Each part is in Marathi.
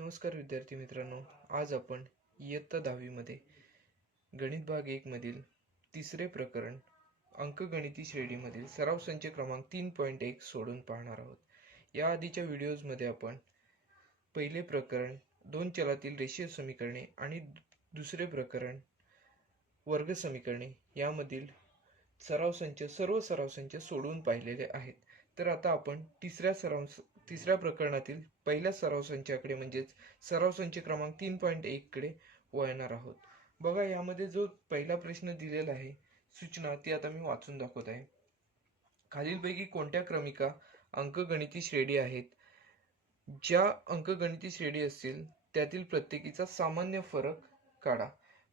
नमस्कार विद्यार्थी मित्रांनो, आज आपण इयत्ता 10वी मध्ये गणित भाग 1 मधील तिसरे प्रकरण अंकगणिती श्रेणीमधील सराव संच क्रमांक 3.1 सोडून पाहणार आहोत. या आधीच्या व्हिडिओज मध्ये आपण पहिले प्रकरण दोन चलातील रेषीय समीकरणे आणि दुसरे प्रकरण वर्ग समीकरणे यामधील सर्व सराव संच सोडवून पाहिलेले आहेत. तर आता आपण तिसऱ्या प्रकरणातील पहिल्या सराव संचाकडे म्हणजेच सराव संच क्रमांक 3.1 कडे वळणार आहोत. बघा, यामध्ये जो पहिला प्रश्न दिलेला आहे सूचना ती आता मी वाचून दाखवत आहे. खालीलपैकी कोणत्या क्रमिका अंकगणिती श्रेणी आहेत? ज्या अंकगणिती श्रेणी असतील त्यातील प्रत्येकीचा सामान्य फरक काढा.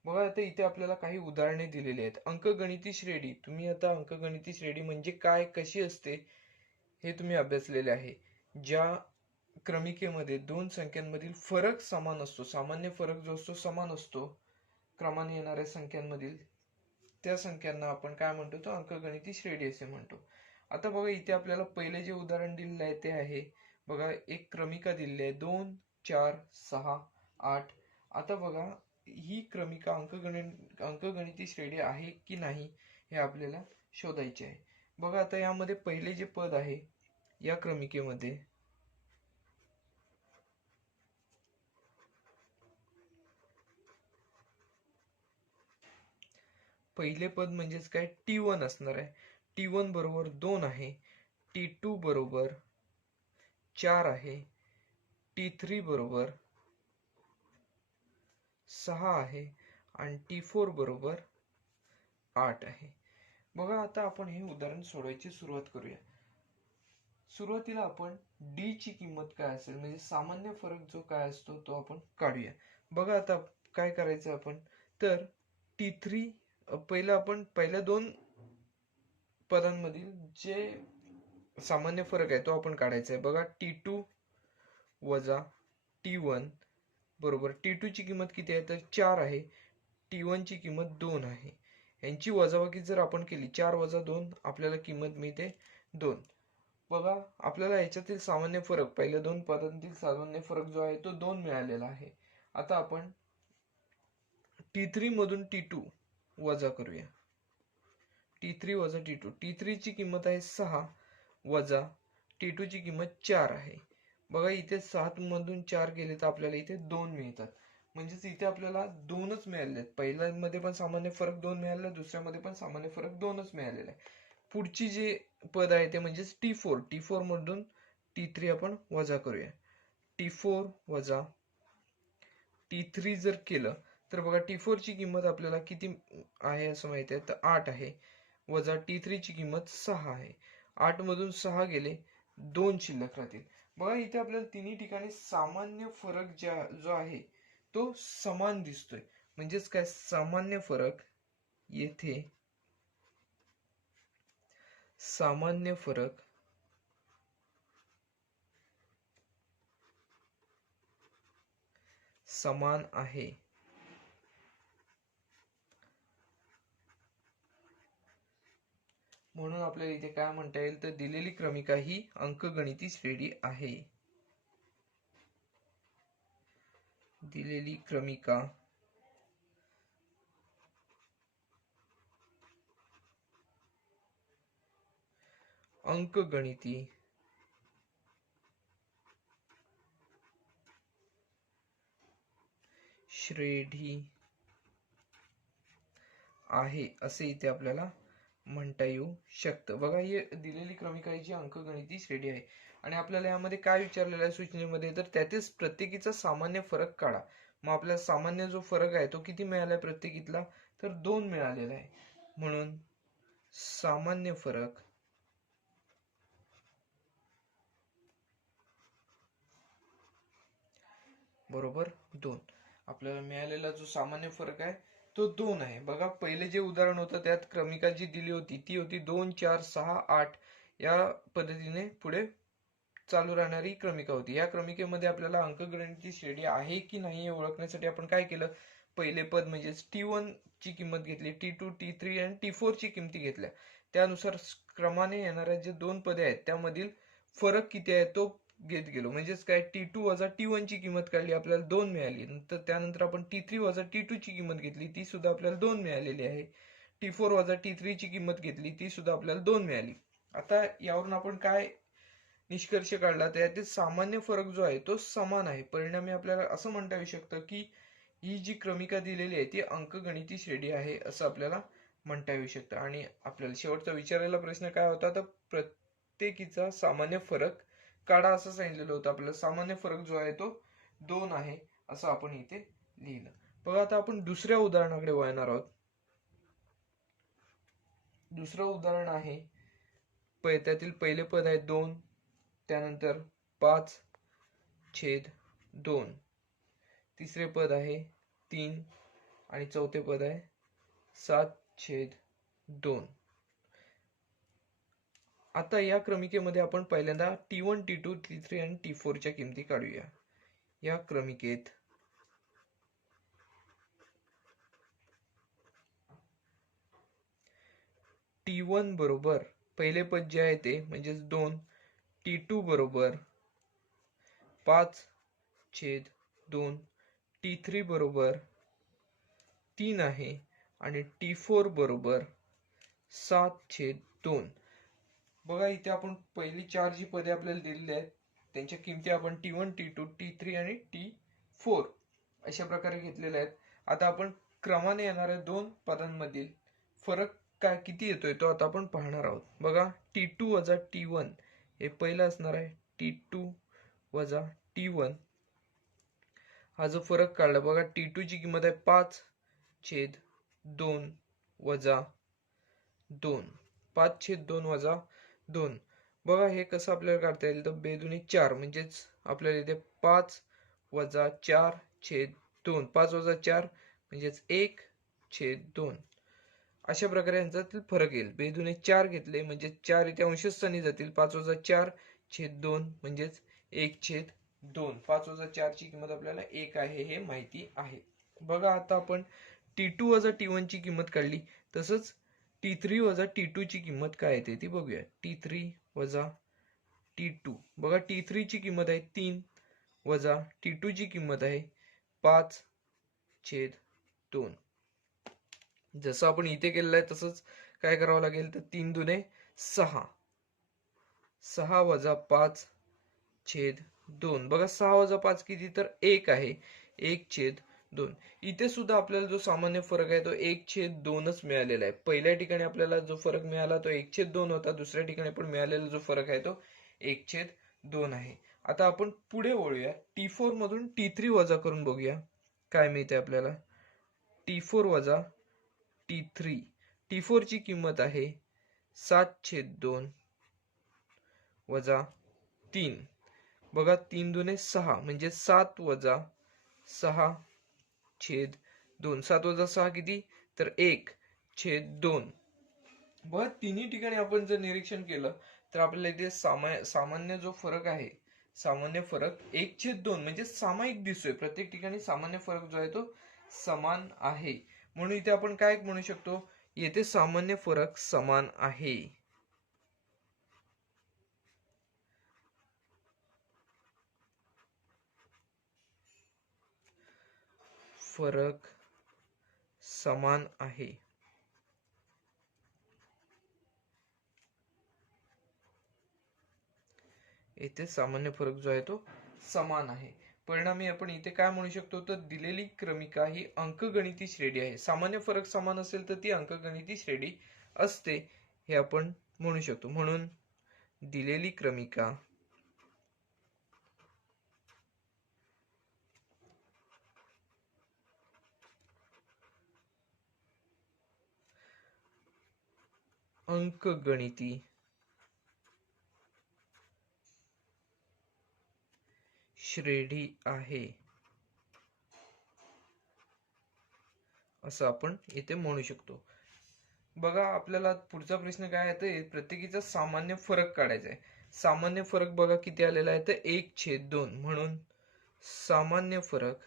बघा, आता इथे आपल्याला काही उदाहरणे दिलेली आहेत. अंकगणिती श्रेणी, तुम्ही आता अंकगणिती श्रेणी म्हणजे काय, कशी असते हे तुम्ही अभ्यासलेले आहे. ज्या क्रमिकेमध्ये दोन संख्यांमधील फरक समान असतो, सामान्य फरक जो असतो समान असतो क्रमाने येणाऱ्या संख्यांमधील, त्या संख्यांना आपण काय म्हणतो, तो अंकगणिती श्रेणी असे म्हणतो. आता बघा, इथे आपल्याला पहिले जे उदाहरण दिलेले आहे ते आहे, बघा, एक क्रमिका दिलेली आहे 2, 4, 6, 8. आता बघा, ही क्रमिका अंकगणिती श्रेणी आहे की नाही हे आपल्याला शोधायचे आहे. बघा, आता यामध्ये पहिले जे पद आहे या क्रमिकेमध्ये, पहिले पद म्हणजेच काय, T1 असणार आहे. T1 बरोबर 2 आहे, T2 बरोबर 4 आहे, T3 बरोबर 6 आहे आणि T4 बरोबर 8 आहे. बघा, आता आपण हे उदाहरण सोडवायची सुरुवात करूया. सुरुवातीला आपण D ची किंमत काय असेल म्हणजे सामान्य फरक जो काय असतो तो आपण काढूया. बघा, आता काय करायचं आपण, तर T3 आपण पहिल्या दोन पदांमधील जे सामान्य फरक आहे तो आपण काढायचा आहे. बघा, T2 वजा T1 बरोबर T2 ची किंमत किती आहे तर 4 आहे, T1 ची किंमत 2 आहे. यांची वजाबाकी जर आपण केली, 4 वजा 2 आपल्याला किंमत मिळते 2. बघा, आपल्याला याच्यातील सामान्य फरक, पहिल्या दोन पदांतील सामान्य फरक जो आहे तो 2 मिळालेला आहे. आता आपण T3 मधून T2 वजा करूया. T3 वजा T2, T3 ची किंमत आहे 6 वजा T2 ची किंमत 4 आहे. बघा, इथे 7 मधून 4 गेले तर आपल्याला इथे 2 मिळतात. म्हणजेच इथे आपल्याला 2च मिळाले. पहिल्यामध्ये पण सामान्य फरक 2 मिळाला, दुसऱ्यामध्ये पण सामान्य फरक 2च मिळालेला आहे. पुढची जे पद आहे ते म्हणजेच T4 मधून T3 आपण वजा करूया. T4 वजा T3 जर केलं तर बघा, T4 ची किंमत आपल्याला किती आहे असं माहिती आहे तर 8 आहे, वजा T3 ची किंमत 6 आहे. 8 मधून 6 गेले, 2 शिल्लक राहतील. बघा, इथे आपल्याला तिन्ही ठिकाणी सामान्य फरक जो आहे तो समान दिसतोय. म्हणजेच काय, सामान्य फरक, येथे सामान्य फरक समान आहे. म्हणून आपल्याला इथे काय म्हणता येईल तर दिलेली क्रमिका ही अंकगणिती श्रेणी आहे. दिलेली क्रमिका अंकगणिती श्रेणी आहे असे इथे आपल्याला म्हणता येऊ शकतं. बघा, ही दिलेली क्रमिका ही जी अंकगणिती श्रेणी आहे आणि आपल्याला यामध्ये काय विचारलेलं आहे सूचनेमध्ये, तर त्यातील प्रत्येकीचा सामान्य फरक काढा. मग आपल्याला सामान्य जो फरक आहे तो किती मिळालाय प्रत्येकीतला तर 2 मिळालेला आहे. म्हणून सामान्य फरक बरोबर 2. आपल्याला मिळालेला जो सामान्य फरक आहे तो 2 आहे. बघा, पहिले जे उदाहरण होतं त्यात क्रमिका जी दिली होती ती होती 2, 4, 6, 8 या पद्धतीने पुढे चालू राहणारी क्रमिका होती. या क्रमिकेमध्ये आपल्याला अंकगणिती श्रेणी आहे की नाही हे ओळखण्यासाठी आपण काय केलं, पहिले पद म्हणजेच T1 ची किंमत घेतली, T2, T3 आणि T4 ची किमती घेतल्या. त्यानुसार क्रमाने येणाऱ्या जे दोन पदे आहेत त्यामधील फरक किती आहे तो घेत गेलो, म्हणजेच काय T2 वजा T1 ची किंमत काढली, आपल्याला 2 मिळाली. नंतर त्यानंतर आपण T3 वजा T2 ची किंमत घेतली, ती सुद्धा आपल्याला 2 मिळालेली आहे. T4 वजा T3 ची किंमत घेतली, ती सुद्धा आपल्याला 2 मिळाली. आता यावरून आपण काय निष्कर्ष काढला, तर यातील सामान्य फरक जो आहे तो समान आहे. परिणामी आपल्याला असं म्हणता येऊ शकतं की ही जी क्रमिका दिलेली आहे ती अंकगणिती श्रेणी आहे, असं आपल्याला म्हणता येऊ शकतं. आणि आपल्याला शेवटचा विचारलेला प्रश्न काय होता, तर प्रत्येकीचा सामान्य फरक काढा असं सांगितलेलं होतं. आपल्याला सामान्य फरक जो आहे तो 2 आहे असं आपण इथे लिहिलं. बघा आता आपण दुसऱ्या उदाहरणाकडे वळणार आहोत. दुसरं उदाहरण आहे, त्यातील पहिले पद आहे 2, त्यानंतर 5/2, तिसरे पद आहे 3 आणि चौथे पद आहे 7/2. आता या क्रमिकेमध्ये आपण पहिल्यांदा T1, T2, T3 आणि T4 च्या किमती काढूया. या क्रमिकेत T1 बरोबर पहिले पद जे आहे ते म्हणजेच 2, T2 बरोबर 5/2, T3 बरोबर 3 आहे आणि T4 बरोबर 7/2. बघा इथे आपण पहिली 4 जी पदे आपल्याला दिलेली आहेत त्यांच्या किमती आपण T1, T2, T3 आणि T4 अशा प्रकारे घेतलेल्या आहेत. आता आपण क्रमाने येणाऱ्या 2 पदांमधील फरक काय किती येतोय तो आता आपण पाहणार आहोत. बघा T2 वजा T1 हे पहिलं असणार आहे. T2 वजा T1 हा जो फरक काढला, बघा T2 ची किंमत आहे 5/2 वजा 2, 5/2 वजा 2. बघा हे कसं आपल्याला काढता येईल, तर बेदुनी 4 म्हणजेच आपल्याला इथे 5 वजा 4/2, 5 वजा 4 म्हणजेच 1/2 अशा प्रकारे यांच्यातील फरक येईल. बेदुने 4 घेतले म्हणजे 4 इथे अंशस्थानी जातील. 5 वजा 4/2 म्हणजेच 1/2. 5 वजा 4 ची किंमत आपल्याला 1 आहे हे माहिती आहे. बघा आता आपण T2 वजा T1 ची किंमत काढली, तसंच T3 वजा T2 ची किंमत काय येते ती बघूया. T3 वजा T2, बघा T3 ची किंमत आहे 3 वजा T2 ची किंमत आहे 5/2. जसं आपण इथे केलेलं आहे तसंच काय करावं लागेल, तर 3 दुने 6, 6 वजा 5/2. बघा 6 वजा 5 किती, तर 1 आहे, 1/2. इथे सुद्धा आपल्याला जो सामान्य फरक आहे तो 1/2च मिळालेला आहे. पहिल्या ठिकाणी आपल्याला जो फरक मिळाला तो 1/2 होता, दुसऱ्या ठिकाणी पण मिळालेला जो फरक आहे तो 1/2 आहे. आता आपण पुढे वळूया. T4 मधून T3 वजा करून बघूया काय मिळते आपल्याला. T4 वजा T3, T4 ची किंमत आहे 7/2 वजा 3. बघा 3 दुने 6 म्हणजे 7 वजा 6/2. 7 वजा 6 किती, तर 1/2. बघा तिन्ही ठिकाणी आपण जर निरीक्षण केलं तर आपल्याला इथे सामान्य जो फरक आहे, सामान्य फरक 1/2 म्हणजे सामायिक दिसतोय. प्रत्येक ठिकाणी सामान्य फरक जो आहे तो समान आहे. म्हणून इथे आपण काय म्हणू शकतो, येथे सामान्य फरक समान आहे. फरक समान आहे. येथे सामान्य फरक जो आहे तो समान आहे. परिणामी आपण इथे काय म्हणू शकतो, तर दिलेली क्रमिका ही अंकगणिती श्रेणी आहे. सामान्य फरक समान असेल तर ती अंकगणिती श्रेणी असते हे आपण म्हणू शकतो. म्हणून दिलेली क्रमिका अंकगणिती श्रेणी आहे असं आपण इथे म्हणू शकतो. बघा आपल्याला पुढचा प्रश्न काय आहे, तर प्रत्येकीचा सामान्य फरक काढायचा आहे. सामान्य फरक बघा किती आलेला आहे, तर 1/2. म्हणून सामान्य फरक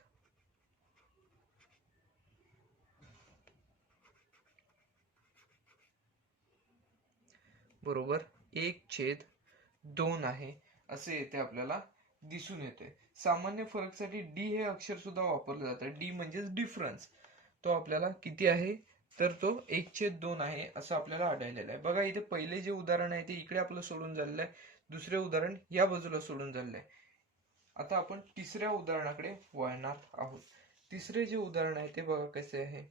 बरोबर 1/2 आहे असे येथे आपल्याला दिसून येते. सामान्य फरकसाठी डी हे अक्षर सुद्धा वापरलं जातं. डी म्हणजेच डिफरन्स. तो आपल्याला किती आहे तर तो 1/2 आहे असं आपल्याला आढळलेलं आहे. बघा इथे पहिले जे उदाहरण आहे ते इकडे आपलं सोडून झालेलं आहे. दुसरे उदाहरण या बाजूला सोडून झालेलं आहे. आता आपण तिसऱ्या उदाहरणाकडे वळणार आहोत. तिसरे जे उदाहरण आहे ते बघा कसे आहे.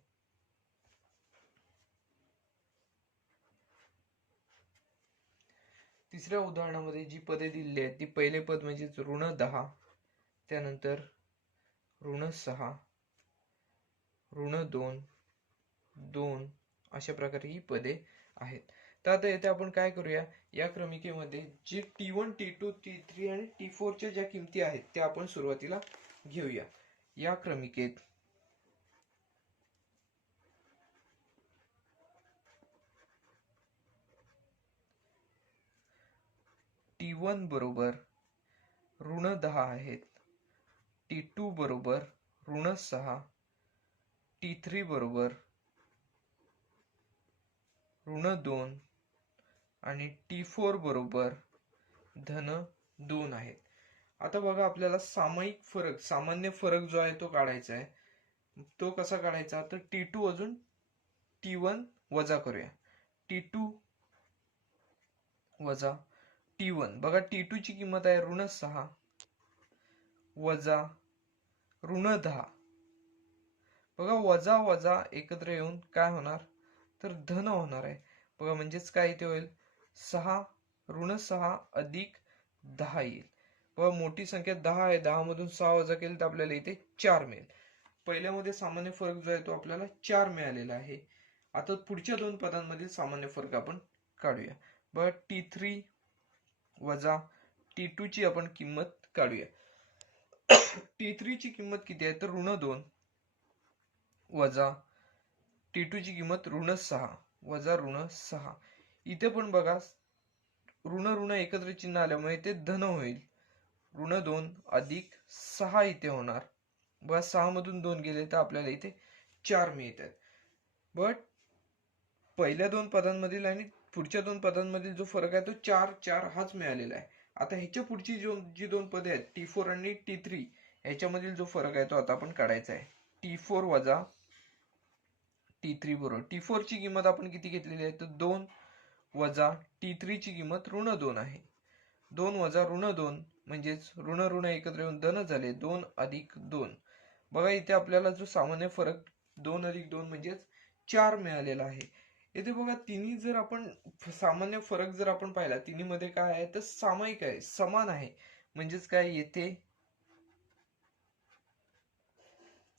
तिसऱ्या उदाहरणामध्ये जी पदे दिलेली आहेत ती पहिले पद म्हणजे -10, त्यानंतर -6, -2, 2 अशा प्रकारे ही पदे आहेत. तर आता येथे आपण काय करूया, या क्रमिकेमध्ये जे T1, T2, T3 आणि T4 च्या ज्या किमती आहेत त्या आपण सुरुवातीला घेऊया. या क्रमिकेत T1 बरोबर -10 आहेत, T2 बरोबर -6, T3 बरोबर -2 आणि T4 बरोबर -2 आहेत. आता बघा आपल्याला सामान्य फरक जो आहे तो काढायचा आहे. तो कसा काढायचा तर T2 अजून T1 वजा करूया. T2 वजा T1. बघा T2 ची किंमत आहे -6 वजा -10. बघा वजा वजा एकत्र येऊन काय होणार तर धन होणार आहे. बघा म्हणजेच काय इथे होईल 6 -6 अधिक 10 येईल. बघा मोठी संख्या 10 आहे. 10 मधून 6 वजा केले तर आपल्याला इथे 4 मिळेल. पहिल्यामध्ये सामान्य फरक जो आहे तो आपल्याला 4 मिळालेला आहे. आता पुढच्या दोन पदांमधील सामान्य फरक आपण काढूया. बघा T3 वजा T2 ची आपण किंमत काढूया. T3 ची किंमत किती आहे तर -2 वजा T2 ची किंमत -6 वजा -6. इथे पण बघा ऋण एकत्र चिन्ह आल्यामुळे ते धन होईल. -2 अधिक 6 इथे होणार. बघा 6 मधून 2 गेले तर आपल्याला इथे 4 मिळतात. बट पहिल्या दोन पदांमधील आणि पुढच्या दोन पदांमधील जो फरक आहे तो 4 हाच मिळालेला आहे. आता ह्याच्या पुढची जी दोन पदे आहेत T4 आणि T3 ह्याच्यामधील जो फरक आहे तो आता आपण काढायचा आहे. T4 वजा T3 बरोबर T4 ची किंमत आपण किती घेतलेली आहे तर 2 वजा T3 ची किंमत -2 आहे. 2 वजा -2 म्हणजेच ऋण एकत्र येऊन धन झाले. 2 अधिक 2. बघा इथे आपल्याला जो सामान्य फरक 2 अधिक 2 म्हणजेच 4 मिळालेला आहे. इथे बघा तिन्ही जर आपण सामान्य फरक जर आपण पाहिला तिन्ही मध्ये काय आहे तर सामायिक आहे, समान आहे. म्हणजेच काय येथे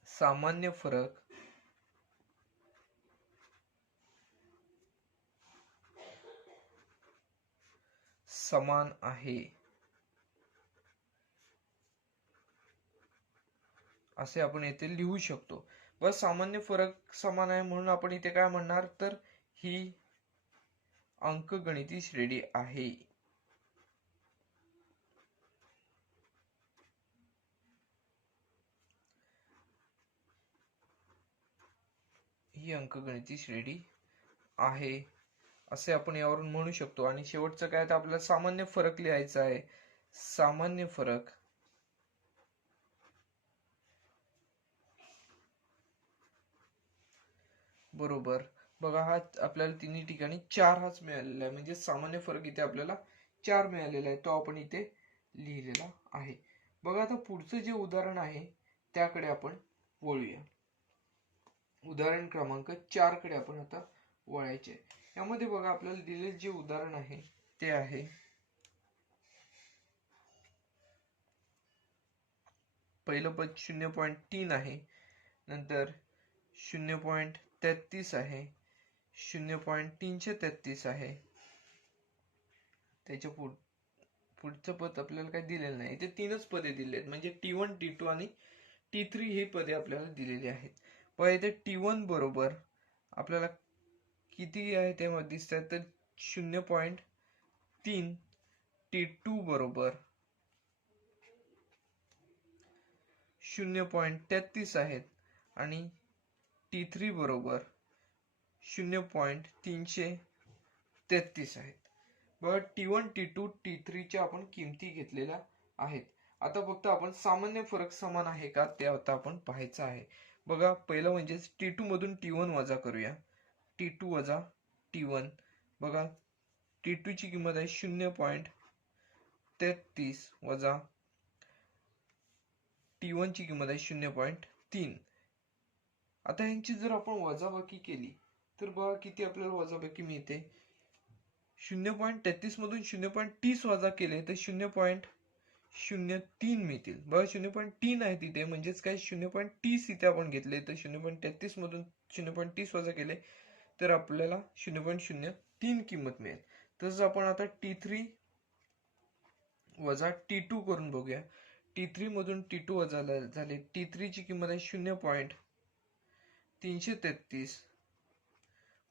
सामान्य फरक समान आहे असे आपण येथे लिहू शकतो. व सामान्य फरक समान आहे म्हणून आपण इथे काय म्हणणार तर ही अंकगणिती श्रेणी आहे. ही अंकगणिती श्रेणी आहे असे आपण यावरून म्हणू शकतो. आणि शेवटचं काय तर आपल्याला सामान्य फरक लिहायचा आहे. सामान्य फरक बरोबर बघा हा आपल्याला तिन्ही ठिकाणी 4 हाच मिळालेला आहे. म्हणजे सामान्य फरक इथे आपल्याला 4 मिळालेला आहे. तो आपण इथे लिहिलेला आहे. बघा आता पुढचं जे उदाहरण आहे त्याकडे आपण वळूया. उदाहरण क्रमांक 4 कडे आपण आता वळायचे. यामध्ये बघा आपल्याला दिलेले जे उदाहरण आहे ते आहे पहिलं पद 0.3 आहे, नंतर 0.33 आहे, 0.333 आहे. त्याच्या पुढचं पद आपल्याला काही दिलेलं नाही. इथे तीनच पदे दिली आहेत. म्हणजे T1, T2 आणि T3 ही पदे आपल्याला दिलेली आहेत. पण इथे T1 बरोबर आपल्याला किती आहे ते दिसत आहे तर 0.3. T2 बरोबर 0.33 आहेत आणि T3 बरोबर 0.333 आहेत. बघा T1 T2 T3 च्या आपण किमती घेतलेल्या आहेत. आता फक्त आपण सामान्य फरक समान आहे का ते आता आपण पाहायचं आहे. बघा पहिलं म्हणजेच T2 मधून T1 वजा करूया. T2 वजा T1. बघा T2 ची किंमत आहे 0.33 वजा T1 ची किंमत आहे 0.3. आता यांची जर आपण वजाबाकी केली तर बघा किती आपल्याला वजाबाकी मिळते. 0.33 मधून 0.30 वजा केले तर 0.03 मिळतील. बघा 0.3 आहे तिथे, म्हणजेच काय 0.30 इथे आपण घेतले तर 0.33 मधून 0.30 वजा केले तर आपल्याला 0.03 किंमत मिळेल. तसंच आपण आता T3 वजा T2 करून बघूया. T3 मधून T2 वजा झाले. T3 ची किंमत आहे 0.333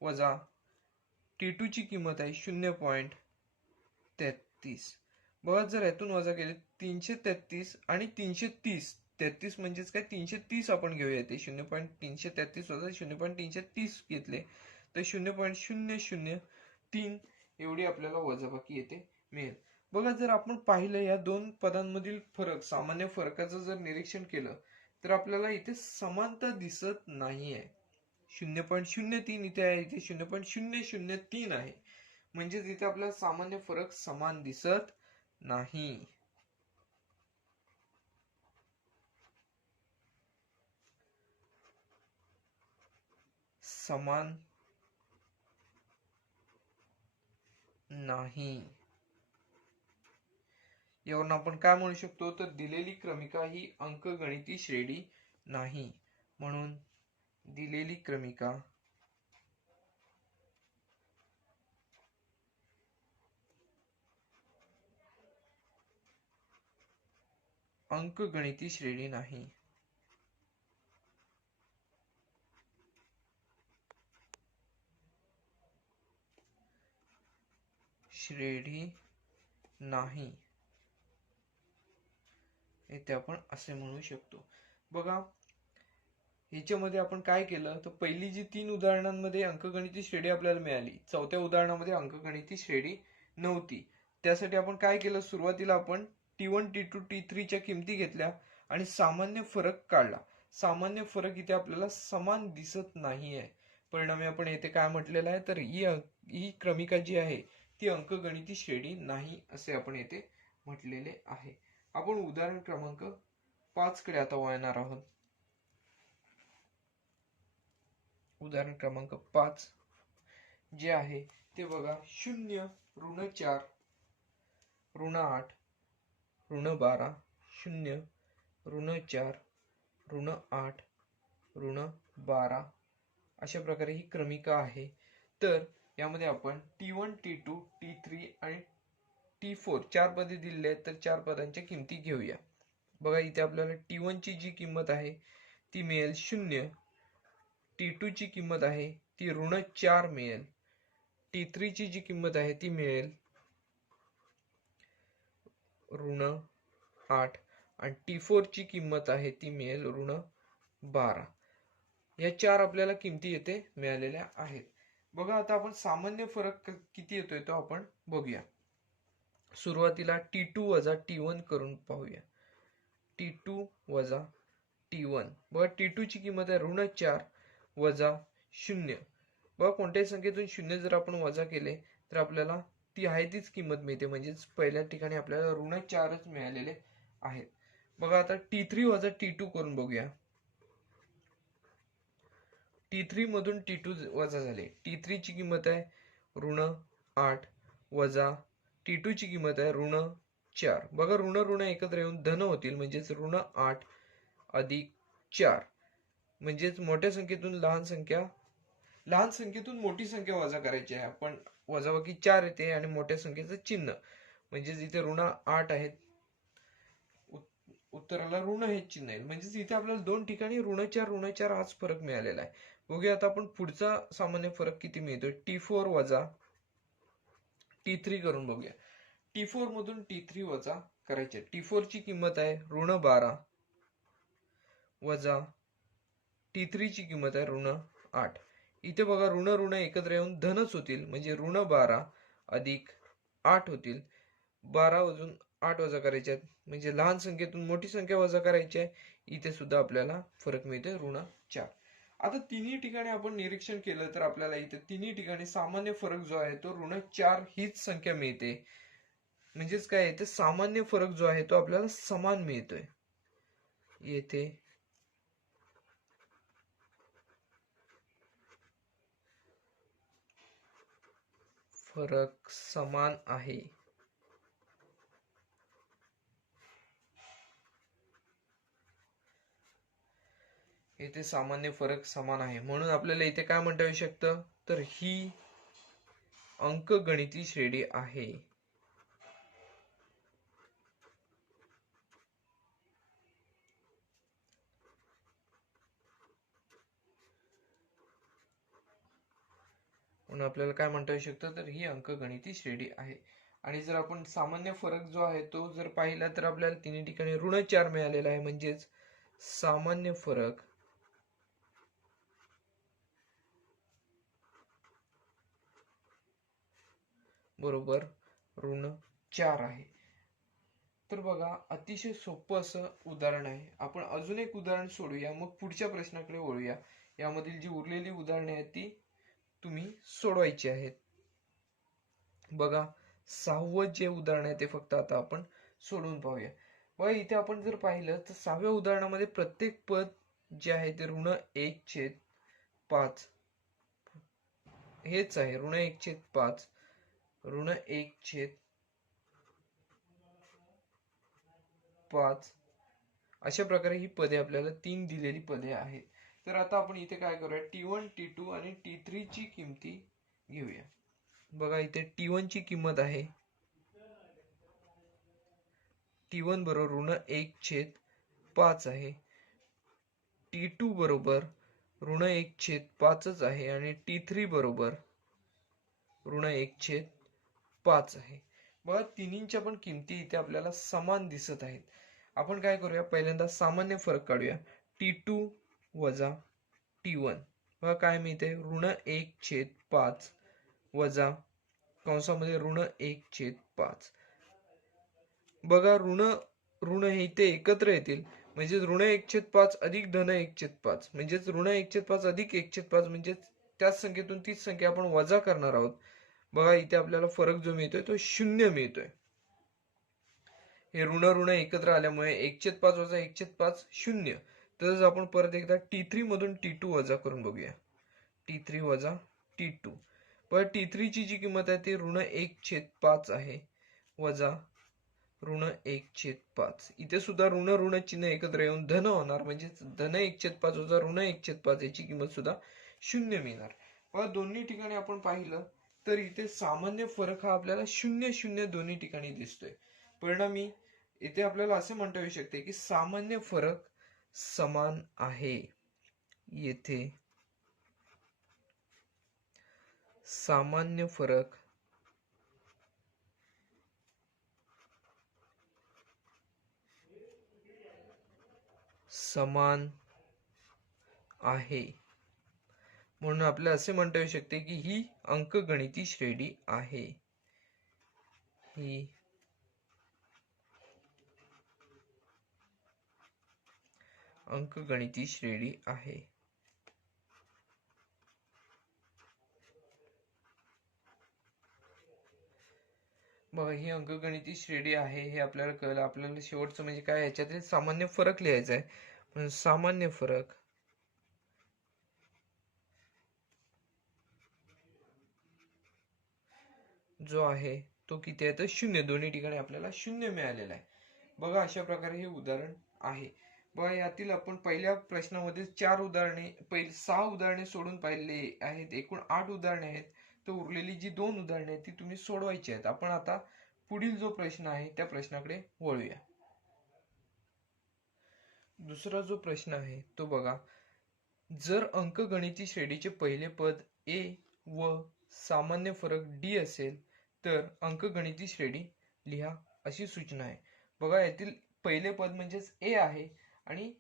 वजा T2 ची किंमत आहे 0.33. बघा जर यातून वजा केले 333 आणि 330, 33 म्हणजेच काय 330 आपण घेऊया. ते 0.333 वजा 0.330 घेतले तर 0.003 एवढी आपल्याला वजाबाकी येते मिळेल. बघा जर आपण पाहिलं या दोन पदांमधील फरक, सामान्य फरकाचं जर निरीक्षण केलं तर आपल्याला इथे समानता दिसत नाहीये. 0.03 इथे आहे, इथे 0.003 आहे, म्हणजेच इथे आपल्याला सामान्य फरक समान दिसत नाही. समान नाही. यावरून आपण काय म्हणू शकतो तर दिलेली क्रमिका ही अंकगणिती श्रेणी नाही. म्हणून दिलेली क्रमिका अंकगणिती श्रेणी नाही. श्रेणी नाही इथे आपण असे म्हणू शकतो. बघा याच्यामध्ये आपण काय केलं तर पहिली जी 3 उदाहरणांमध्ये अंकगणिती श्रेणी आपल्याला मिळाली, चौथ्या उदाहरणामध्ये अंकगणिती श्रेणी नव्हती. त्यासाठी आपण काय केलं, सुरुवातीला आपण T1 T2 T3 च्या किमती घेतल्या आणि सामान्य फरक काढला. सामान्य फरक इथे आपल्याला समान दिसत नाहीये. परिणामी आपण येथे काय म्हटलेलं आहे तर ही क्रमिका जी आहे ती अंकगणिती श्रेणी नाही असे आपण येथे म्हटलेले आहे. आपण उदाहरण क्रमांक 5 कडे आता वळणार आहोत. उदाहरण क्रमांक 5 जे आहे ते बघा 0 ऋण 4 ऋण 8 ऋण 12 0 ऋण 4 ऋण 8 ऋण 12 अशा प्रकारे ही क्रमिका आहे. तर यामध्ये आपण T1 T2 T3 आणि T4 चार पदे दिलेली आहेत, तर चार पदांच्या किमती घेऊया. बघा इथे आपल्याला T1 ची जी किंमत आहे ती मिळेल 0. T2 ची किंमत आहे ती ऋण 4 मिळेल. T3 ची जी किंमत आहे ती मिळेल ऋण 8 आणि T4 ची किंमत आहे ती मिळेल ऋण 12. या चार आपल्याला किमती येथे मिळालेल्या आहेत. बघा आता आपण सामान्य फरक किती येतोय तो आपण बघूया. सुरुवातीला T2 वजा T1 करून पाहूया. T2 वजा T1. बघा T2 ची किंमत आहे ऋण 4 वजा 0. बघा कोणत्याही संख्येतून 0 जर आपण वजा केले तर आपल्याला ती आहे तीच किंमत मिळते, म्हणजेच पहिल्या ठिकाणी आपल्याला ऋण 4च मिळालेले आहेत. बघा आता T3 वजा T2 करून बघूया. T3 मधून T2 वजा झाले. T3 ची किंमत आहे ऋण 8 वजा T2 ची किंमत आहे ऋण 4. बघा ऋण ऋण एकत्र येऊन धन होतील, म्हणजेच ऋण 8 अधिक 4. म्हणजेच मोठ्या संख्येतून लहान संख्येतून मोठी संख्या वजा करायची आहे. आपण वजाबाकी 4 येते आणि मोठ्या संख्येचं चिन्ह, म्हणजेच इथे ऋण 8 आहेत, उत्तराला ऋण हे चिन्ह आहे. म्हणजेच इथे आपल्याला दोन ठिकाणी ऋण 4 हाच फरक मिळालेला आहे. बघूया आता आपण पुढचा सामान्य फरक किती मिळतोय. T4 वजा T3 करून बघूया. T4 मधून T3 वजा करायचे. T4 ची किंमत आहे ऋण 12 वजा T3 ची किंमत आहे ऋण 8. इथे बघा ऋण ऋण एकत्र येऊन धनच होतील, म्हणजे ऋण 12 अधिक 8 होतील. 12 वाजून 8 वजा करायचे आहेत, म्हणजे लहान संख्येतून मोठी संख्या वजा करायची आहे. इथे सुद्धा आपल्याला फरक मिळते ऋण 4. आता तिन्ही ठिकाणी आपण निरीक्षण केलं तर आपल्याला इथे तिन्ही ठिकाणी सामान्य फरक जो आहे तो ऋण 4 हीच संख्या मिळते. म्हणजेच काय येते, सामान्य फरक जो आहे तो आपल्याला समान मिळतोय. येथे फरक समान आहे. येथे सामान्य फरक समान आहे, म्हणून आपल्याला इथे काय म्हणता येऊ शकतं, तर ही अंकगणिती श्रेणी आहे. म्हणून आपल्याला काय म्हणता येऊ शकतं, तर ही अंकगणिती श्रेणी आहे. आणि जर आपण सामान्य फरक जो आहे तो जर पाहिला तर आपल्याला तिन्ही ठिकाणी ऋण 4 मिळालेला आहे. म्हणजेच सामान्य फरक बरोबर ऋण 4 आहे. तर बघा, अतिशय सोपं असं उदाहरण आहे. आपण अजून एक उदाहरण सोडूया, मग पुढच्या प्रश्नाकडे वळूया. यामधील जी उरलेली उदाहरणे आहेत ती तुम्ही सोडवायची आहेत. बघा, 6वं जे उदाहरण आहे ते फक्त आता आपण सोडून पाहूया. बघा, इथे आपण जर पाहिलं तर 6व्या उदाहरणामध्ये प्रत्येक पद जे आहे ते ऋण 1/5 हेच आहे. ऋण 1/5 ऋण 1/5 अशा प्रकारे ही पदे आपल्याला 3 दिलेली पदे आहेत. तर आता आपण इथे काय करूया, T1, T2 आणि T3 ची किमती घेऊया. बघा, इथे T1 ची किंमत आहे T1 बरोबर ऋण 1/5 आहे. T2 बरोबर ऋण 1/5च आहे आणि T3 बरोबर ऋण 1/5 आहे. बघा, तिन्हींच्या पण किमती इथे आपल्याला समान दिसत आहेत. आपण काय करूया, पहिल्यांदा सामान्य फरक काढूया. T2 वजा T1 बघा काय मिळते, ऋण 1/5 वजा कंसामध्ये ऋण 1/5. बघा, ऋण ऋण हे इथे एकत्र येतील, म्हणजेच ऋण 1/5 अधिक धन 1/5 म्हणजेच ऋण 1/5 अधिक 1/5 म्हणजेच त्याच संख्येतून तीच संख्या आपण वजा करणार आहोत. बघा, इथे आपल्याला फरक जो मिळतोय तो 0 मिळतोय. हे ऋण ऋण एकत्र आल्यामुळे 1/5 वजा 1/5 0. तसंच आपण परत एकदा T3 मधून T2 वजा करून बघूया. T3 वजा T2. पण T3 ची जी किंमत आहे ती ऋण 1/5 आहे वजा ऋण 1/5. इथे सुद्धा ऋण ऋण चिन्ह एकत्र येऊन धन होणार, म्हणजेच धन 1/5 वजा ऋण 1/5 याची किंमत सुद्धा 0 मिळणार. पण दोन्ही ठिकाणी आपण पाहिलं तर इथे सामान्य फरक हा आपल्याला 0 दोन्ही ठिकाणी दिसतोय. परिणामी इथे आपल्याला असे म्हणता येऊ शकते की सामान्य फरक समान आहे. येथे सामान्य फरक समान आहे. म्हणून आपल्याला असे म्हणता येऊ शकते की ही अंकगणिती श्रेणी आहे. ही अंकगणिती श्रेणी आहे. बघा, ही अंकगणिती श्रेणी आहे हे आपल्याला कळलं. आपल्याला शेवटचं म्हणजे काय, याच्यातील सामान्य फरक लिहायचा आहे. म्हणजे सामान्य फरक जो आहे तो किती आहे तर 0. दोन्ही ठिकाणी आपल्याला 0 मिळालेला आहे. बघा, अशा प्रकारे हे उदाहरण आहे. बघा, यातील आपण पहिल्या प्रश्नामध्ये 6 उदाहरणे सोडून पाहिले आहेत. एकूण 8 उदाहरणे आहेत. तर उरलेली जी 2 उदाहरणे आहेत ती तुम्ही सोडवायची आहेत. आपण आता पुढील जो प्रश्न आहे त्या प्रश्नाकडे वळूया. दुसरा जो प्रश्न आहे तो बघा, जर अंकगणिती श्रेणीचे पहिले पद A व सामान्य फरक D असेल तर अंकगणिती श्रेणी लिहा अशी सूचना आहे. बघा, यातील पहिले पद म्हणजेच A आहे आणि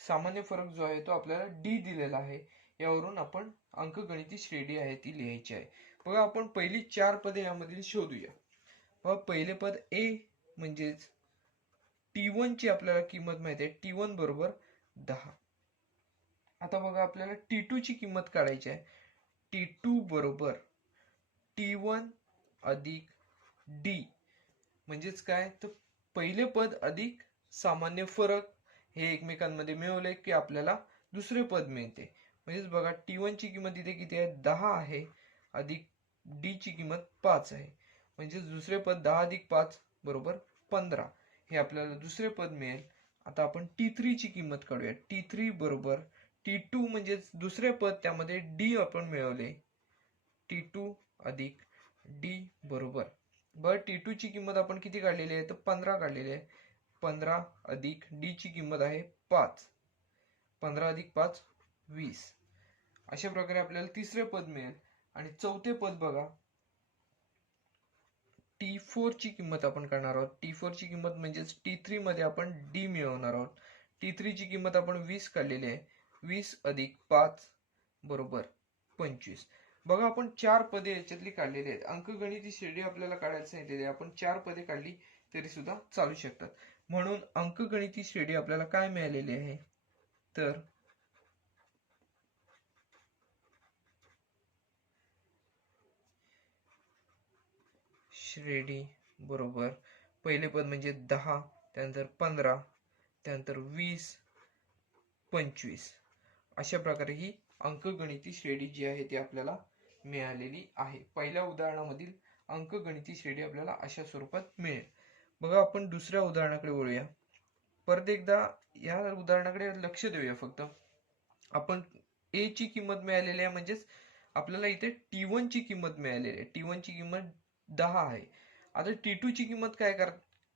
सामान्य फरक जो आहे तो आपल्याला D दिलेला आहे. यावरून आपण अंकगणिती श्रेणी आहे ती लिहायची आहे. बघा आपण पहिली 4 पदे यामधील शोधूया. बघा पहिले पद ए म्हणजेच T1 ची आपल्याला किंमत माहिती आहे. T1 बरोबर 10. आता बघा आपल्याला T2 ची किंमत काढायची आहे. T2 बरोबर T1 अधिक D म्हणजेच काय तर पहिले पद अधिक सामान्य फरक हे एकमेकांमध्ये मिळवले की आपल्याला दुसरे पद मिळते. म्हणजेच बघा T1 ची किंमत इथे किती आहे 10 आहे अधिक D ची किंमत 5 आहे. म्हणजेच दुसरे पद 10 अधिक 5 बरोबर 15 हे आपल्याला दुसरे पद मिळेल. आता आपण T3 ची किंमत काढूया. T3 बरोबर T2 म्हणजेच दुसरे पद त्यामध्ये D आपण मिळवले. T2 अधिक D बरोबर T2 ची किंमत आपण किती काढलेली आहे तर 15 काढलेली आहे. 15 अधिक D ची किंमत आहे 5. 15 अधिक 5 20. अशा प्रकारे आपल्याला तिसरे पद मिळेल. आणि चौथे पद बघा T4 ची किंमत आपण काढणार आहोत. T4 ची किंमत म्हणजेच T3 मध्ये आपण D मिळवणार आहोत. T3 ची किंमत आपण 20 काढलेली आहे. 20 अधिक 5 बरोबर 25. बघा आपण 4 पदे याच्यातली काढलेली आहेत. अंकगणिती श्रेणी आपल्याला काढायला सांगितलेली आहे. आपण 4 पदे काढली तरी सुद्धा चालू शकतात. म्हणून अंकगणिती श्रेणी आपल्याला काय मिळालेली आहे तर श्रेणी बरोबर पहिले पद म्हणजे 10, त्यानंतर 15, त्यानंतर 20, 25 अशा प्रकारे ही अंकगणिती श्रेणी जी आहे ती आपल्याला मिळालेली आहे. पहिल्या उदाहरणामधील अंकगणिती श्रेणी आपल्याला अशा स्वरूपात मिळेल. बघा आपण दुसऱ्या उदाहरणाकडे वळूया. परत एकदा या उदाहरणाकडे लक्ष देऊया. फक्त आपण ए ची किंमत मिळालेली आहे म्हणजेच आपल्याला इथे T1 ची किंमत मिळालेली आहे. T1 ची किंमत 10 आहे. आता T2 ची किंमत काय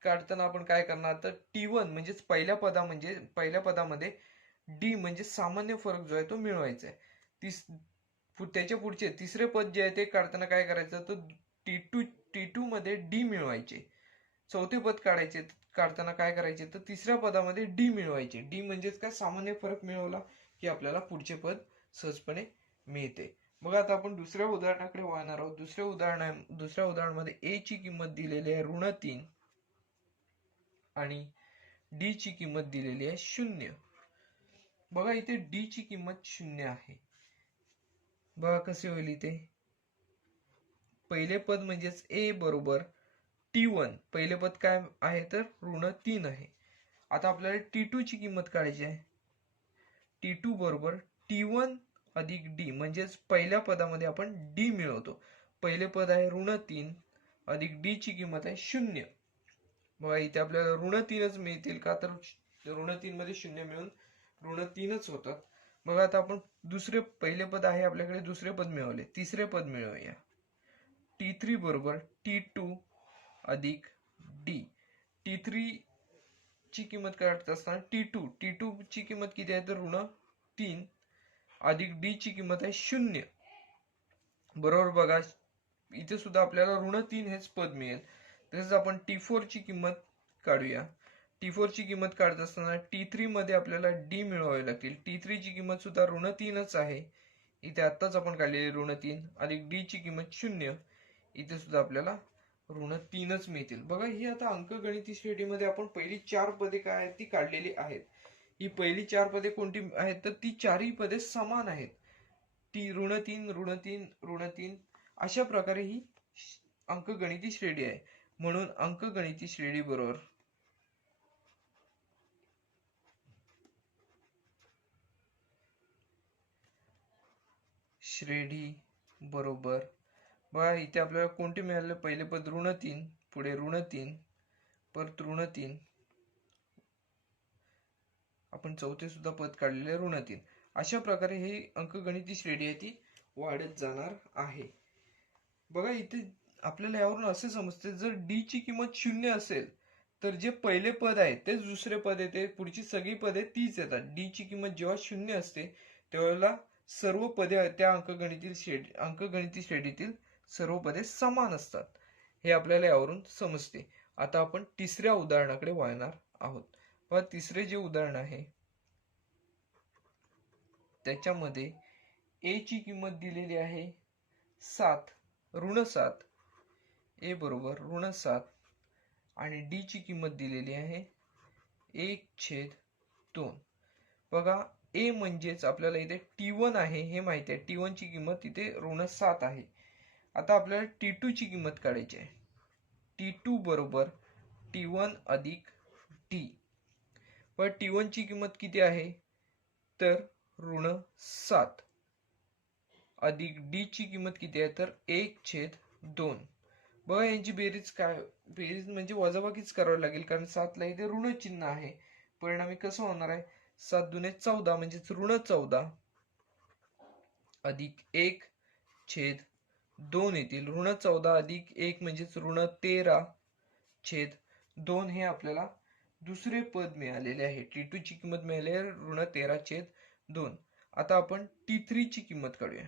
काढताना आपण काय करणार तर T1 म्हणजेच पहिल्या पदामध्ये D म्हणजे सामान्य फरक जो आहे तो मिळवायचा आहे. त्याच्या पुढचे तिसरे पद जे आहे ते काढताना काय करायचं तर T2 मध्ये D मिळवायचे. चौथे पद काढताना काय करायचे तर तिसऱ्या पदामध्ये D मिळवायचे. D म्हणजेच काय सामान्य फरक मिळवला की आपल्याला पुढचे पद सहजपणे मिळते. मग आता आपण दुसऱ्या उदाहरणाकडे वळणार आहोत. दुसऱ्या उदाहरणामध्ये A ची किंमत दिलेली आहे -3 आणि D ची किंमत दिलेली आहे 0. बघा इथे D ची किंमत 0 आहे. बघा कसे होईल इथे पहिले पद म्हणजेच A बरोबर T1 पहिले पद काय आहे तर -3 आहे. आता आपल्याला T2 ची किंमत काढायची आहे. T2 बरोबर T1 अधिक D म्हणजेच पहिल्या पदामध्ये आपण D मिळवतो. पहिले पद आहे -3 अधिक D ची किंमत आहे 0. बघा इथे आपल्याला -3च मिळतील का तर -3 मध्ये 0 मिळून -3च होतात. बघा आता आपण पहिले पद आहे आपल्याकडे दुसरे पद मिळवले. तिसरे पद मिळवूया. T3 बरोबर T2 अधिक D. T3 ची किंमत काढत असताना T2 ची किंमत किती आहे तर -3 अधिक D ची किंमत आहे 0. बरोबर बघा इथे सुद्धा आपल्याला -3 हेच पद मिळेल. तसेच आपण T4 ची किंमत काढूया. T4 ची किंमत काढत असताना T3 मध्ये आपल्याला D मिळवावे लागतील. T3 ची किंमत सुद्धा -3च आहे. इथे आत्ताच आपण काढलेली -3 अधिक D ची किंमत 0. इथे सुद्धा आपल्याला -3च मिळतील. बघा ही आता अंकगणिती श्रेणीमध्ये आपण पहिली 4 पदे काय आहेत ती काढलेली आहेत. ही पहिली 4 पदे कोणती आहेत तर ती चारही पदे समान आहेत. ती -3 -3 -3 अशा प्रकारे ही अंकगणिती श्रेणी आहे. म्हणून अंकगणिती श्रेणी बरोबर श्रेणी बरोबर बघा इथे आपल्याला कोणते मिळाले पहिले पद -3 पुढे -3 परत -3 आपण चौथे सुद्धा पद काढलेले -3 अशा प्रकारे ही अंकगणिती श्रेणी आहे ती वाढत जाणार आहे. बघा इथे आपल्याला यावरून असे समजते जर D ची किंमत 0 असेल तर जे पहिले पद आहे तेच दुसरे पद येते. पुढची सगळी पदे तीच येतात. D ची किंमत जेव्हा 0 असते तेव्हा सर्व पदे त्या अंकगणिती श्रेणीतील सर्व पदे समान असतात. हे आपल्याला यावरून समजते. आता आपण तिसऱ्या उदाहरणाकडे वळणार आहोत. पहा तिसरे जे उदाहरण आहे त्याच्यामध्ये A ची किंमत दिलेली आहे 7 ऋण 7, ए बरोबर ऋण 7 आणि डी ची किंमत दिलेली आहे 1/2. बघा ए म्हणजेच आपल्याला इथे T1 आहे हे माहिती आहे, T1 ची किंमत इथे ऋण 7 आहे. आता आपल्याला T2 ची किंमत काढायची आहे. T2 बरोबर T1 अधिक D. पण T1 ची किंमत किती आहे तर ऋण 7 अधिक D ची किंमत किती आहे तर 1/2. बघा यांची बेरीज काय, बेरीज म्हणजे वजाबाकीच करावी लागेल कारण 7 ला इथे ऋण चिन्ह आहे. परिणामी कसं होणार आहे 7 दुने 14 म्हणजे ऋण 14 अधिक 1/2 येतील. ऋण 14 अधिक 1 म्हणजे ऋण 13/2 हे आपल्याला दुसरे पद मिळालेले आहे. T2 ची किंमत मिळाली आहे ऋण 13/2. आता आपण T3 ची किंमत काढूया.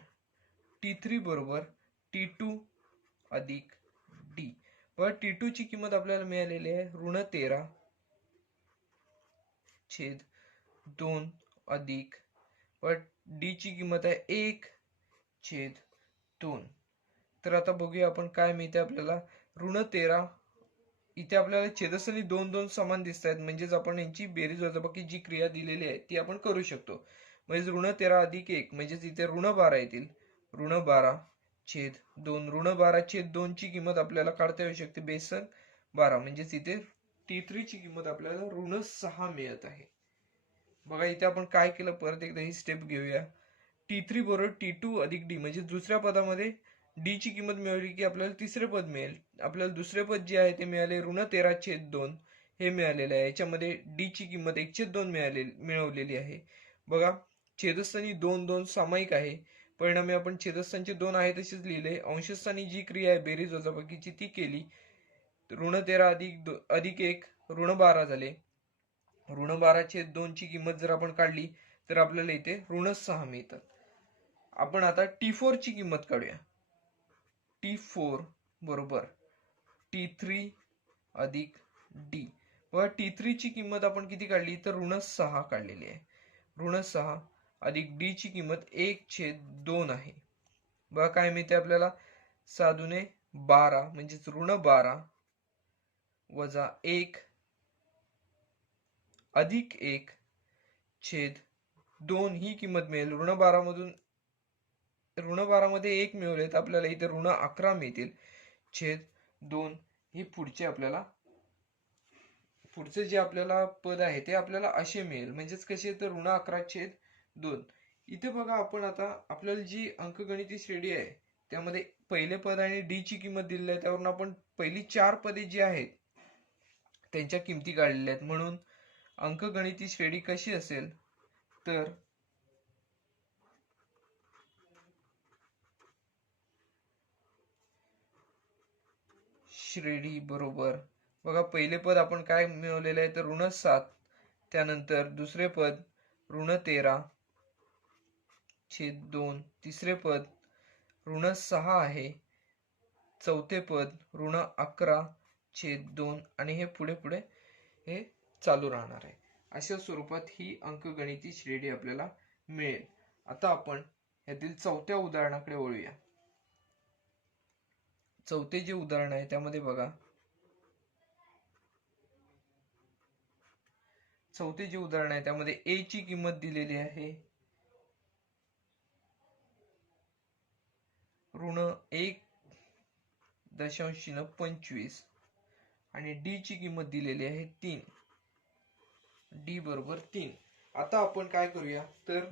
T3 बरोबर T2 अधिक D. व T2 ची किंमत आपल्याला मिळालेली आहे ऋण 13/2 अधिक व D ची किंमत आहे 1/2. तर आता बघूया आपण काय मिळते आपल्याला. ऋण 13 इथे आपल्याला छेदस्थानी 2 समान दिसत आहेत, म्हणजेच आपण यांची बेरीज वजाबाकी जी क्रिया दिलेली आहे ती आपण करू शकतो. म्हणजे ऋण 13 अधिक 1 म्हणजेच इथे ऋण 12 येतील. ऋण 12/2. ऋण 12/2 ची किंमत आपल्याला काढता येऊ शकते बेसन 12 म्हणजेच इथे T3 ची किंमत आपल्याला ऋण 6 मिळत आहे. बघा इथे आपण काय केलं, परत एकदा ही स्टेप घेऊया. T3 बरोबर T2 अधिक D म्हणजे दुसऱ्या पदामध्ये D ची किंमत मिळवली की आपल्याला तिसरे पद मिळेल. आपल्याला दुसरे पद जे आहे ते मिळाले ऋण 13/2 हे मिळालेले आहे. याच्यामध्ये D ची किंमत 1/2 मिळवलेली आहे. बघा छेदस्थानी 2 सामायिक आहे, परिणामी आपण छेदस्थानचे 2 आहे तसेच लिहिले. अंशस्थानी जी क्रिया आहे बेरीज वजाबाकीची ती केली. ऋण 13 अधिक 1 ऋण 12 झाले. ऋण 12/2 ची किंमत जर आपण काढली तर आपल्याला इथे ऋण 6 मिळतात. आपण आता T4 ची किंमत काढूया. T4 बरोबर T3 अधिक D. व T3 ची किंमत आपण किती काढली तर ऋण 6 काढलेली आहे. ऋण 6 अधिक D ची किंमत 1/2 आहे. बघा काय मिळते आपल्याला 6 दुने 12 म्हणजेच ऋण 12 वजा 1 अधिक 1/2 ही किंमत मिळेल. ऋण 12 मधून ऋण 12 मध्ये 1 मिळवले तर आपल्याला इथे ऋण 11 मिळतील. (2) ही पुढचे जे आपल्याला पद आहे ते आपल्याला असे मिळेल. म्हणजेच कसे तर ऋण 11/2. इथे बघा आपण आता आपल्याला जी अंकगणिती श्रेणी आहे त्यामध्ये पहिले पद आणि D ची किंमत दिलेली आहे, त्यावरून आपण पहिली 4 पदे जी आहेत त्यांच्या किमती काढलेल्या आहेत. म्हणून अंकगणिती श्रेणी कशी असेल तर श्रेणी बरोबर बघा पहिले पद आपण काय मिळवलेले आहे तर ऋण 7, त्यानंतर दुसरे पद ऋण 13/2, तिसरे पद ऋण 6 आहे, चौथे पद ऋण 11/2 आणि हे पुढे पुढे हे चालू राहणार आहे. अशा स्वरूपात ही अंकगणिती श्रेणी आपल्याला मिळेल. आता आपण यातील चौथ्या उदाहरणाकडे वळूया. चौथे जे उदाहरण आहे त्यामध्ये बघा चौथे जे उदाहरण आहे त्यामध्ये A ची किंमत दिलेली आहे ऋण 1.25 आणि D ची किंमत दिलेली आहे 3. D बरोबर 3. आता आपण काय करूया तर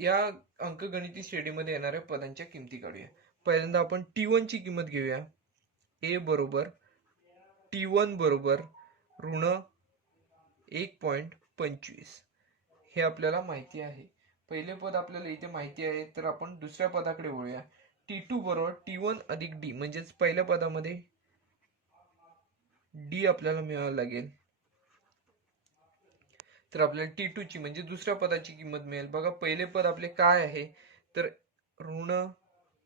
या अंकगणिती श्रेणीमध्ये येणाऱ्या पदांच्या किमती काढूया. पहिल्यांदा आपण T1 ची किंमत घेऊया. A बरोबर T1 बरोबर ऋण 1.25 हे आपल्याला माहिती आहे. पहिले पद आपल्याला इथे माहिती आहे, तर आपण दुसऱ्या पदाकडे वळूया. T2 बरोबर T1 अधिक D म्हणजेच पहिल्या पदामध्ये D आपल्याला मिळावं लागेल. तर आपल्याला T2 ची म्हणजे दुसऱ्या पदाची किंमत मिळेल. बघा पहिले पद आपले काय आहे तर ऋण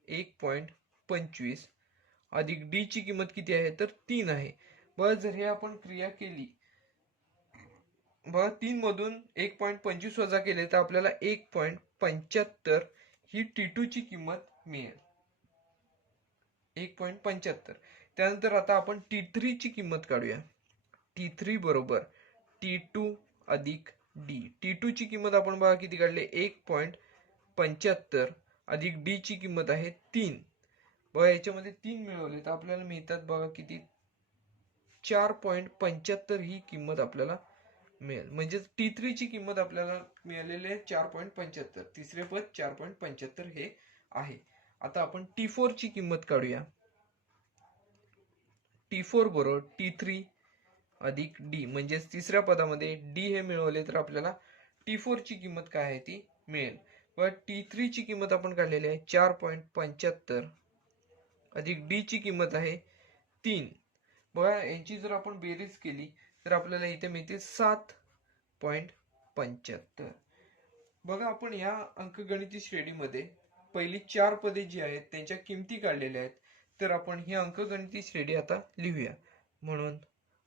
1.25 अधिक D ची किंमत किती आहे तर 3 आहे. बघा जर हे आपण क्रिया केली, बघा 3 मधून 1.25 वजा केले तर आपल्याला 1.75 ही T2 ची किंमत मिळेल. 1.75. त्यानंतर आता आपण T3 ची किंमत काढूया. T3 बरोबर T2 अधिक D. T2 ची किंमत आपण बघा किती काढली, 1.75 अधिक D ची किंमत आहे 3. बघा याच्यामध्ये 3 मिळवले तर आपल्याला मिळतात बघा किती, 4.75 ही किंमत आपल्याला मिळेल. म्हणजे T3 ची किंमत आपल्याला मिळालेली आहे 4.75. तिसरे पद 4.75 हे आहे. आता आपण T4 ची किंमत काढूया. T4 बरोबर T3 अधिक D, म्हणजेच तिसऱ्या पदामध्ये D हे मिळवले तर आपल्याला T4 ची किंमत काय आहे ती मिळेल. व T3 ची किंमत आपण काढलेली आहे 4.75 अधिक D ची किंमत आहे 3. बघा यांची जर आपण बेरीज केली तर आपल्याला इथे मिळते 7.75. बघा आपण या अंकगणिती श्रेणीमध्ये पहिली 4 पदे जी आहेत त्यांच्या किमती काढलेल्या आहेत. तर आपण ही अंकगणिती श्रेणी आता लिहूया. म्हणून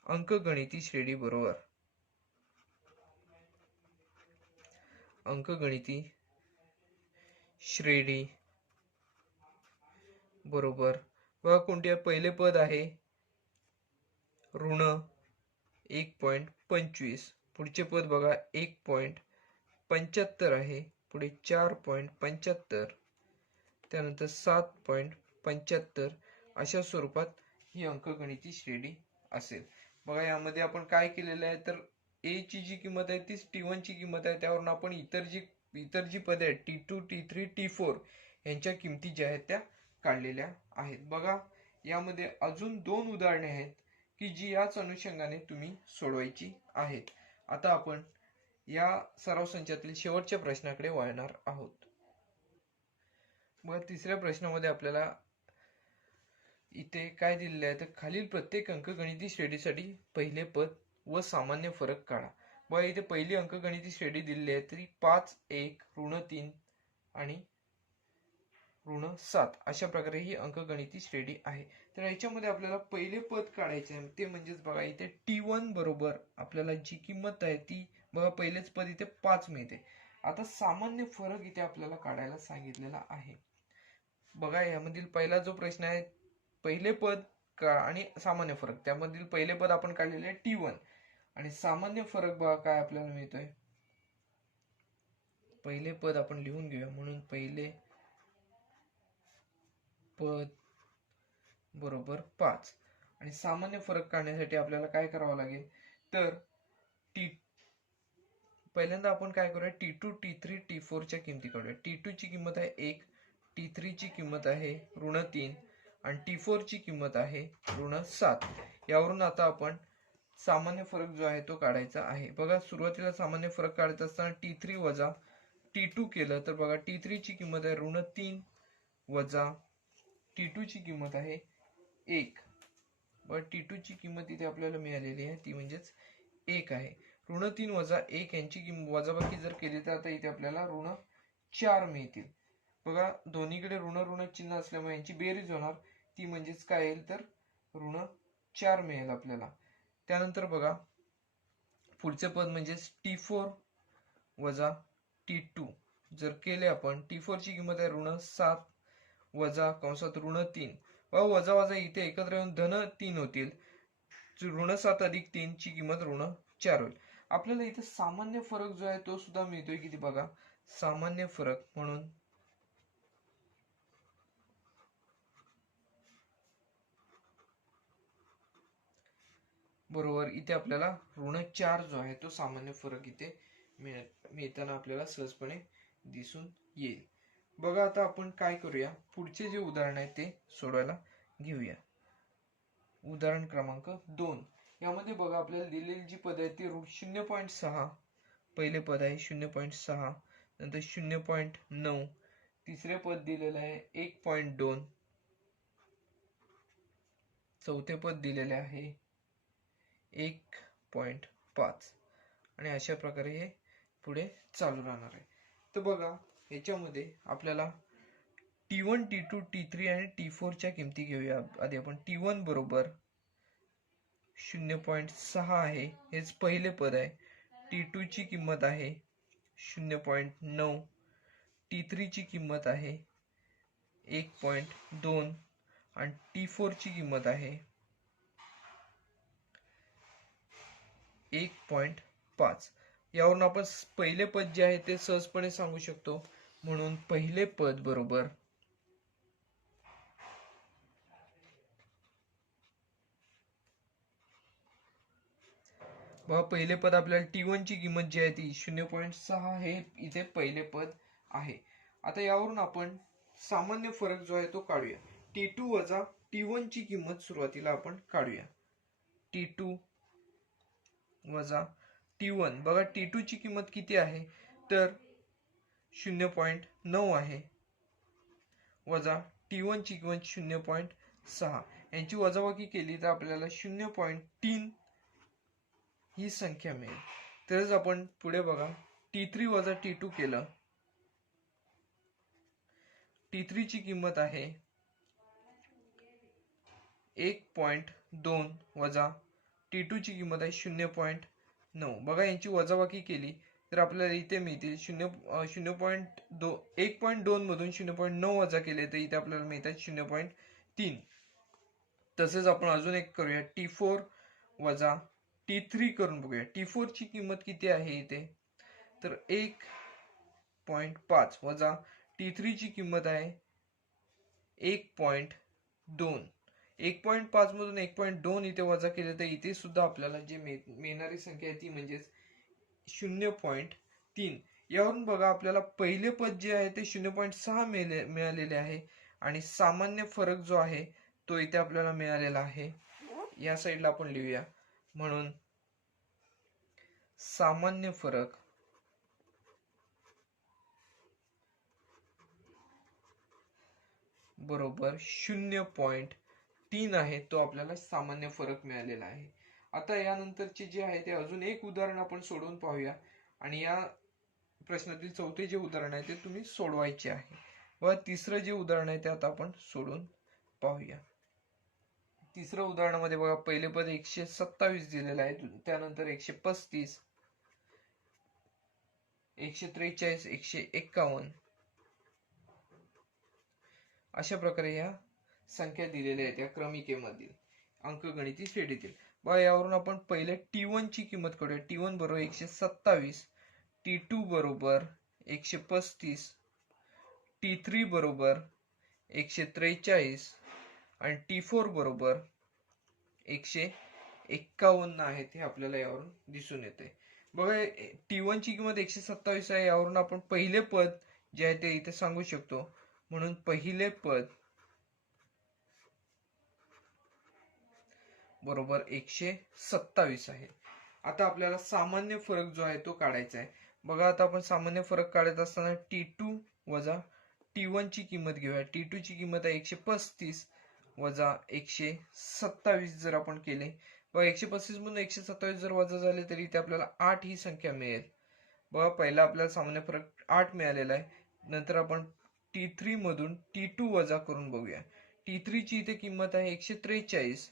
अंकगणिती श्रेणी बरोबर अंकगणिती श्रेणी बरोबर बघा कोणते पहिले पद आहे ऋण 1.25. पुढचे पद बघा 1.75 आहे. पुढे 4.75, त्यानंतर 7.75 अशा स्वरूपात ही अंकगणिती श्रेणी असेल. बघा यामध्ये आपण काय केलेलं आहे तर ए ची जी किंमत आहे तीच T1 ची किंमत आहे. त्यावरून आपण इतर जी पदे आहेत T2, T3, T4 यांच्या किमती ज्या आहेत त्या काढलेल्या आहेत. बघा यामध्ये अजून 2 उदाहरणे आहेत की जी याच अनुषंगाने तुम्ही सोडवायची आहेत. आता आपण या सराव संचातील शेवटच्या प्रश्नाकडे वळणार आहोत. मग तिसऱ्या प्रश्नामध्ये आपल्याला इथे काय दिलेले आहे तर खालील प्रत्येक अंकगणिती श्रेणीसाठी पहिले पद व सामान्य फरक काढा. बघा इथे पहिली अंकगणिती श्रेणी दिलेली आहे तरी 5, 1, ऋण 3 आणि ऋण 7 अशा प्रकारे ही अंकगणिती श्रेणी आहे. तर याच्यामध्ये आपल्याला पहिले पद काढायचे आहे ते म्हणजेच बघा इथे T1 बरोबर आपल्याला जी किंमत आहे ती बघा पहिलेच पद इथे 5 मिळते. आता सामान्य फरक इथे आपल्याला काढायला सांगितलेला आहे. बघा यामधील पहिला जो प्रश्न आहे पहिले पद आणि सामान्य फरक, त्यामधील पहिले पद आपण काढलेले आहे T1 आणि सामान्य फरक बघा काय आपल्याला मिळतोय. पहिले पद आपण लिहून घेऊया. म्हणून पहिले पद बरोबर 5 आणि सामान्य फरक काढण्यासाठी आपल्याला काय करावं लागेल तर पहिल्यांदा आपण काय करूया T2, T3, T4 च्या किमती काढूया. T2 ची किंमत आहे 1, T3 ची किंमत आहे ऋण 3 आणि T4 ची किंमत आहे ऋण 7. यावरून आता आपण सामान्य फरक जो आहे तो काढायचा आहे. बघा सुरुवातीला सामान्य फरक काढत असताना T3 वजा T2 केलं तर बघा T3 ची किंमत आहे ऋण 3 वजा T2 ची किंमत आहे 1. बघा T2 ची किंमत इथे आपल्याला मिळालेली आहे ती म्हणजेच 1 आहे. ऋण 3 वजा 1 यांची वजाबाकी जर केली तर आता इथे आपल्याला ऋण 4 मिळतील. बघा दोन्हीकडे ऋण ऋण चिन्ह असल्यामुळे यांची बेरीज होणार ती म्हणजेच काय येईल तर ऋण 4 मिळेल आपल्याला. त्यानंतर बघा पुढचे पद म्हणजेच T4 वजा T2 जर केले आपण T4 ची किंमत आहे ऋण 7 वजा कंसात ऋण 3. वजा वजा इथे एकत्र येऊन धन 3 होतील. ऋण 7 अधिक 3 ची किंमत ऋण 4 होईल. आपल्याला इथे सामान्य फरक जो आहे तो सुद्धा मिळतोय किती बघा सामान्य फरक. म्हणून बरोबर इथे आपल्याला ऋण 4 जो आहे तो सामान्य फरक इथे मिळताना आपल्याला सहजपणे दिसून येईल. बघा आता आपण काय करूया पुढचे जे उदाहरण आहे ते सोडवायला घेऊया. उदाहरण क्रमांक 2 यामध्ये बघा आपल्याला दिलेली जी पद आहे ती 0.6 पहिले पद आहे 0.6, नंतर 0.9 तिसरे पद दिलेलं आहे 1.2, चौथे पद दिलेले आहे 1.5 आणि अशा प्रकारे हे पुढे चालू राहणार आहे. तर बघा याच्यामध्ये आपल्याला T1, T2, T3 आणि T4 च्या किमती घेऊया. आधी आपण T1 बरोबर 0.6 आहे हेच पहिले पद आहे. T2 ची किंमत आहे 0.9, T3 ची किंमत आहे 1.2 आणि T4 ची किंमत आहे 1.5. यावरून आपण पहिले पद जे आहे ते सहजपणे सांगू शकतो. म्हणून पहिले पद बरोबर बघा, पहिले पद आपल्याला T1 ची किंमत जी आहे ती 0.6 हे इथे पहिले पद आहे. आता यावरून आपण सामान्य फरक जो आहे तो काढूया. T2 वजा T1 ची किंमत सुरुवातीला आपण काढूया. T2 वजा T1. बघा, T2 ची किंमत किती आहे तर 0.9 आहे, वजा T1 ची किंमत 0.6. यांची वजाबाकी केली तर आपल्याला 0.3 ही संख्या मिळेल. तरच आपण पुढे बघा, T3 वजा T2 केलं. T3 ची किंमत आहे 1.2 वजा T2 ची किंमत आहे 0.9. बघा, यांची वजाबाकी केली तर आपल्याला इथे मिळते 1.2 मधून 0.9 वजा केले तर इथे आपल्याला मिळतात 0.3. तसेच आपण अजून एक करूया, T4 वजा T3 करून बघूया. T4 ची किंमत किती आहे इथे तर 1.5 वजा T3 ची किंमत आहे 1.2. 1.5 मधून 1.2 इथे वजा केले तर इथे सुद्धा आपल्याला जे मिळणारी संख्या आहे ती म्हणजेच 0.3. यावरून बघा, आपल्याला पहिले पद जे आहे ते 0.6 मिळालेले आहे आणि सामान्य फरक जो आहे तो इथे आपल्याला मिळालेला आहे. या साईडला आपण लिहूया. म्हणून सामान्य फरक बरोबर 0.3 आहे, तो आपल्याला सामान्य फरक मिळालेला आहे. आता यानंतरचे जे आहे ते अजून एक उदाहरण आपण सोडवून पाहूया आणि या प्रश्नातील चौथे जे उदाहरण आहे ते तुम्ही सोडवायचे आहे. व तिसरं जे उदाहरण आहे ते आता आपण सोडून पाहूया. तिसऱ्या उदाहरणामध्ये बघा, पहिले पद 127 दिलेलं आहे, त्यानंतर 135, 143, 151 अशा प्रकारे ह्या संख्या दिलेल्या आहेत या क्रमिकेमधील अंकगणिती श्रेणीतील. बघा, यावरून आपण पहिले T1 ची किंमत काढूया. T1 बरोबर 127, T2 बरोबर 135, T3 बरोबर 143 आणि T4 बरोबर 151 आहेत, हे आपल्याला यावरून दिसून येते. बघा, T1 ची किंमत 127 आहे, यावरून आपण पहिले पद जे आहे ते इथे सांगू शकतो. म्हणून पहिले पद बरोबर 127 आहे. आता आपल्याला सामान्य फरक जो आहे तो काढायचा आहे. बघा, आता आपण सामान्य फरक काढत असताना T2 वजा T1 ची किंमत घेऊया. T2 ची किंमत आहे 135 वजा 127 जर आपण केले, बघा 135 मधून 127 जर वजा झाले तरी इथे आपल्याला 8 ही संख्या मिळेल. बघा, पहिला आपल्याला सामान्य फरक 8 मिळालेला आहे. नंतर आपण T3 मधून T2 वजा करून बघूया. T3 ची इथे किंमत आहे 143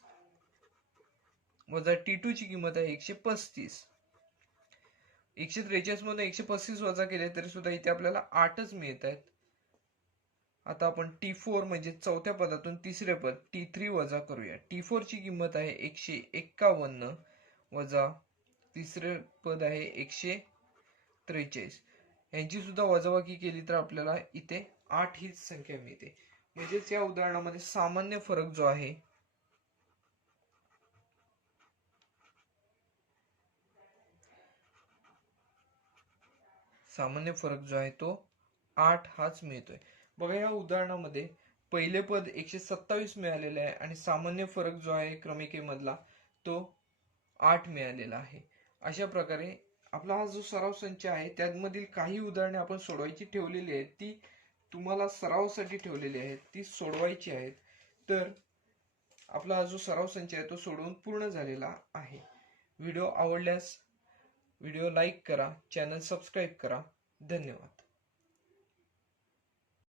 वजा T2 ची किंमत आहे 135. 143 मधून 135 वजा केले तरी सुद्धा इथे आपल्याला 8च मिळत आहेत. आता आपण T4 म्हणजे चौथ्या पदातून तिसरे पद T3 वजा करूया. T4 ची किंमत आहे 151 वजा तिसरे पद आहे 143. यांची सुद्धा वजाबाकी केली तर आपल्याला इथे 8 हीच संख्या मिळते. म्हणजेच या उदाहरणामध्ये सामान्य फरक जो आहे तो 8 हाच मिळतोय. बघा, या उदाहरणामध्ये पहिले पद 127 मिळालेले आहे आणि सामान्य फरक जो आहे क्रमिकेमधला तो 8 मिळालेला आहे. अशा प्रकारे आपला हा जो सराव संच आहे त्यामधील काही उदाहरणे आपण सोडवायची ठेवलेली आहेत, ती तुम्हाला सरावासाठी ठेवलेली आहेत, ती सोडवायची आहेत. तर आपला हा जो सराव संच आहे तो सोडवून पूर्ण झालेला आहे. व्हिडिओ आवडल्यास व्हिडिओ लाईक करा, चॅनल सबस्क्राईब करा. धन्यवाद.